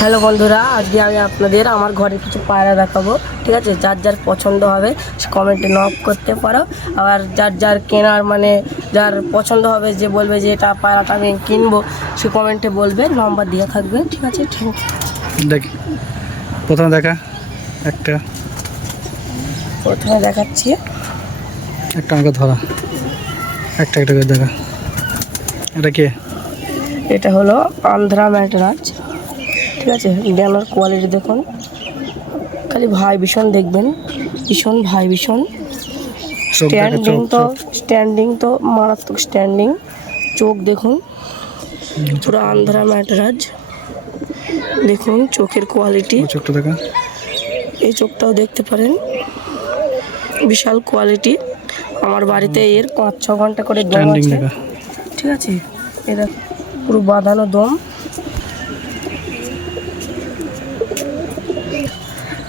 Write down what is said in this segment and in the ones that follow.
Hello বন্ধুরা আজকে আমি আপনাদের আমার ঘরে কিছু পায়রা দেখাবো ঠিক আছে? যার যার পছন্দ হবে সে কমেন্টে নক করতে পারো। আবার যার যার কেনার মানে যার পছন্দ হবে যে বলবে যে এটা পায়রাটা আমি কিনবো সে কমেন্টে বলবে নম্বর দেওয়া থাকবে ঠিক আছে? ঠিক দেখি প্রথমে দেখা একটা। প্রথমে দেখাচ্ছি। একটা আমাকে ধরা। একটা একটা করে দেখা। এটা কে? এটা হলো আন্ধ্রা ম্যাটরাজ ঠিক আছে ড্যানোর কোয়ালিটি দেখুন। খালি ভাই ভীষণ দেখবেন ভীষণ ভাই ভীষণ। স্ট্যান্ডিং তো স্ট্যান্ডিং তো মারাত্মক স্ট্যান্ডিং চোখ দেখুন পুরো আন্ধ্রা ম্যাটরাজ। দেখুন চোখের কোয়ালিটি ওই চোখটা দেখা এই চোখটাও দেখতে পারেন। বিশাল কোয়ালিটি আমার বাড়িতে এর পাঁচ ছ ঘণ্টা করে দম আছে। ঠিক আছে? এটা পুরো বাঁধানো দম।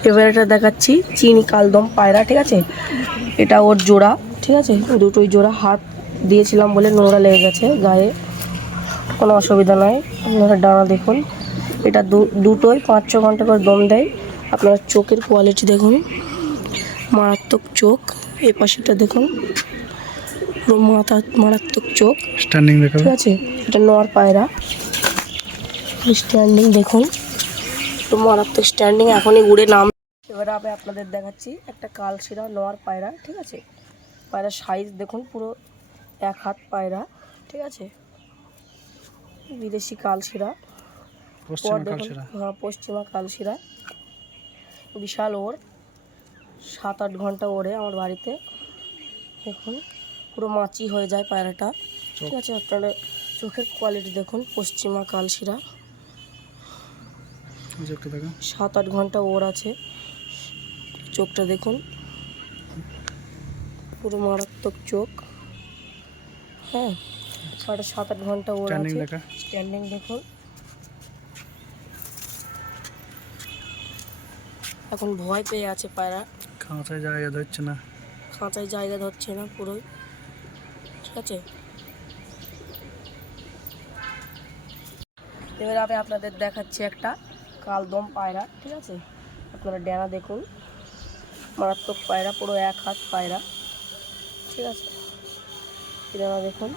এবার এটা দেখাচ্ছি চিনি কালদম পায়রা ঠিক আছে? এটা ওর জোড়া ঠিক আছে? দুটোই জোড়া। হাত দিয়েছিলাম বলে নোংরা লেগে গেছে গায়ে। কোনো অসুবিধা নয় আপনারা ডানা দেখুন। এটা দুটোই পাঁচ ছ ঘণ্টা করে দম দেয়। আপনার চোখের কোয়ালিটি দেখুন। মারাত্মক চোখ। এই পাশেটা দেখুন। পুরো মাথা মারাত্মক চোখ। স্ট্যান্ডিং ঠিক আছে? এটা নর পায়রা। স্ট্যান্ডিং দেখুন। তো মারাত্মক স্ট্যান্ডিং এখনই উড়ে নাম এবারে আমি আপনাদের দেখাচ্ছি একটা কালশিরা নর পায়রা ঠিক আছে? পায়রার সাইজ দেখুন পুরো এক হাত পায়রা ঠিক আছে? বিদেশি কালশিরা হ্যাঁ পশ্চিমা কালশিরা বিশাল ওর সাত আট ঘণ্টা ওড়ে আমার বাড়িতে। দেখুন পুরো মাছি হয়ে যায় পায়রাটা ঠিক আছে? আপনারা চোখের কোয়ালিটি দেখুন পশ্চিমা কালশিরা সাত আট ঘণ্টা ওর আছে। চোখটা দেখুন। পুরো মারাত্মক চোখ। হ্যাঁ সাড়ে সাত আট ঘণ্টা ওর স্ট্যান্ডিং আছে। স্ট্যান্ডিং দেখুন। এখন ভয় পেয়ে আছে পায়রা। খাঁচায় জায়গা ধরছে না। খাঁচায় জায়গা ধরছে না পুরোই। ঠিক আছে? এবার আমি আপনাদের দেখাচ্ছি একটা কালদম পায়রা। ঠিক আছে? আপনারা ডেনা দেখুন। মারাত্মক পায়রা পুরো এক হাত পায়রা। ঠিক আছে? ডেনা দেখুন।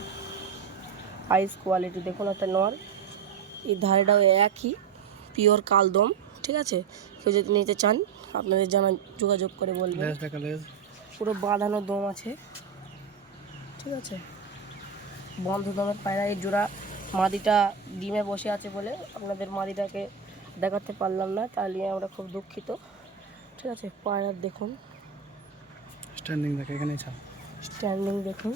আইস কোয়ালিটি দেখুন একটা নর এই ধারেটাও একই পিওর কালদম ঠিক আছে? কেউ যদি নিতে চান আপনাদের জানা যোগাযোগ করে বলবেন। পুরো বাঁধানো দম আছে। ঠিক আছে? বন্ধ দমের পায়রা এই জোড়া মাদিটা ডিমে বসে আছে বলে আপনাদের মাদিটাকে দেখাতে পারলাম না তাহলে আমরা খুব দুঃখিত। ঠিক আছে পায়রার দেখুন। স্ট্যান্ডিং দেখা এখানেই ছাড়। স্ট্যান্ডিং দেখুন।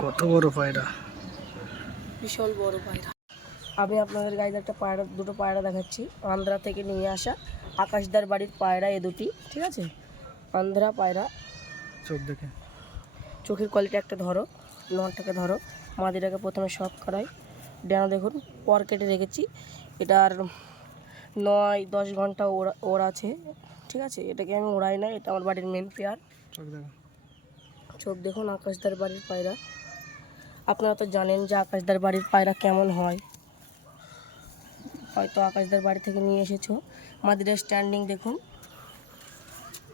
কত বড় পায়রা। বিশাল বড় পায়রা। আমি আপনাদের গাইতে একটা পায়রা দুটো পায়রা দেখাচ্ছি। আন্ধ্রা থেকে নিয়ে আসা আকাশদার বাড়ির পায়রা এ দুটি ঠিক আছে? আন্ধ্রা পায়রা। চোখ দেখে। চোখের কোয়ালিটি একটা ধরো। নটটাকে ধরো মাদিটাকে প্রথমে শখ করাই। ডানা দেখুন পর কেটে রেখেছি। এটার নয় দশ ঘণ্টা ওড়া ওর আছে। ঠিক আছে? এটাকে আমি ওড়াই না এটা আমার বাড়ির মেন পেয়ার চোখ চোখ দেখুন আকাশদার বাড়ির পায়রা। আপনারা তো জানেন যে আকাশদার বাড়ির পায়রা কেমন হয়। হয়তো আকাশদার বাড়ি থেকে নিয়ে এসেছ। মাদিরা স্ট্যান্ডিং দেখুন।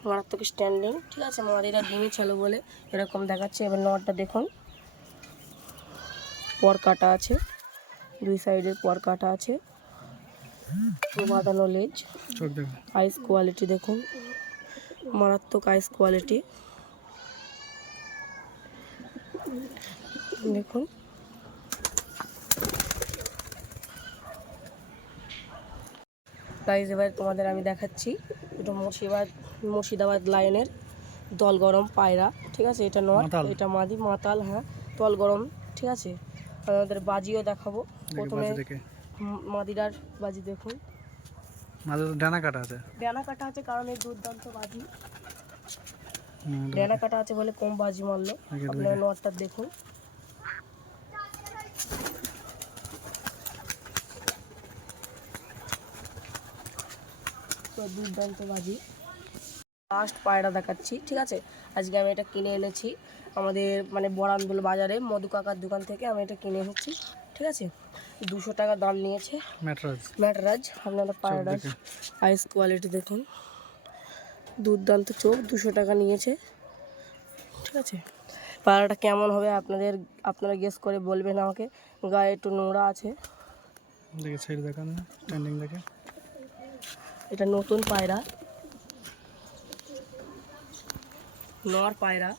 মারাত্মক স্ট্যান্ডিং ঠিক আছে মাদিরা ডিমই ছিল বলে এরকম দেখাচ্ছে। এবার নটটা দেখুন। পর কাটা আছে। দুই সাইডের পর কাটা আছে। বাঁধানো লেজ। আইস কোয়ালিটি দেখুন। মারাত্মক আইস কোয়ালিটি। দেখুন। গাইজ এবার তোমাদের আমি দেখাচ্ছি এটা মুর্শিদাবাদ মুর্শিদাবাদ লাইনের দল গরম পায়রা ঠিক আছে? এটা নয় এটা মাদি মাতাল হ্যাঁ দল গরম ঠিক আছে? আমাদের বাজিও দেখাবো। প্রথমে মাদিরার বাজি দেখুন। মাঝে ডানা কাটা আছে। ডানা কাটা আছে কারণ এই দুর্দান্ত বাজি। ডেনা কাটা আছে বলে কম বাজি মারলো। আপনারা। নোয়ারটা দেখুন। দুর্দান্ত বাজি। লাস্ট পায়রা দেখাচ্ছি ঠিক আছে? আজকে আমি এটা কিনে এনেছি। আমাদের মানে বরান্দুল বাজারে মধু কাকার দোকান থেকে আমি এটা কিনে এনেছি ঠিক আছে? দুশো টাকা দাম নিয়েছে। ম্যাটরাজ। ম্যাটরাজ আপনারা পায়রা। আইস কোয়ালিটি দেখুন। দুর্দান্ত চোখ দুশো টাকা নিয়েছে ঠিক আছে? পায়রাটা কেমন হবে আপনাদের আপনারা গেস করে বলবেন আমাকে। গায়ে একটু নোংরা আছে। দেখে সাইড দেখান স্ট্যান্ডিং দেখে। এটা নতুন পায়রা। নর পায়রা।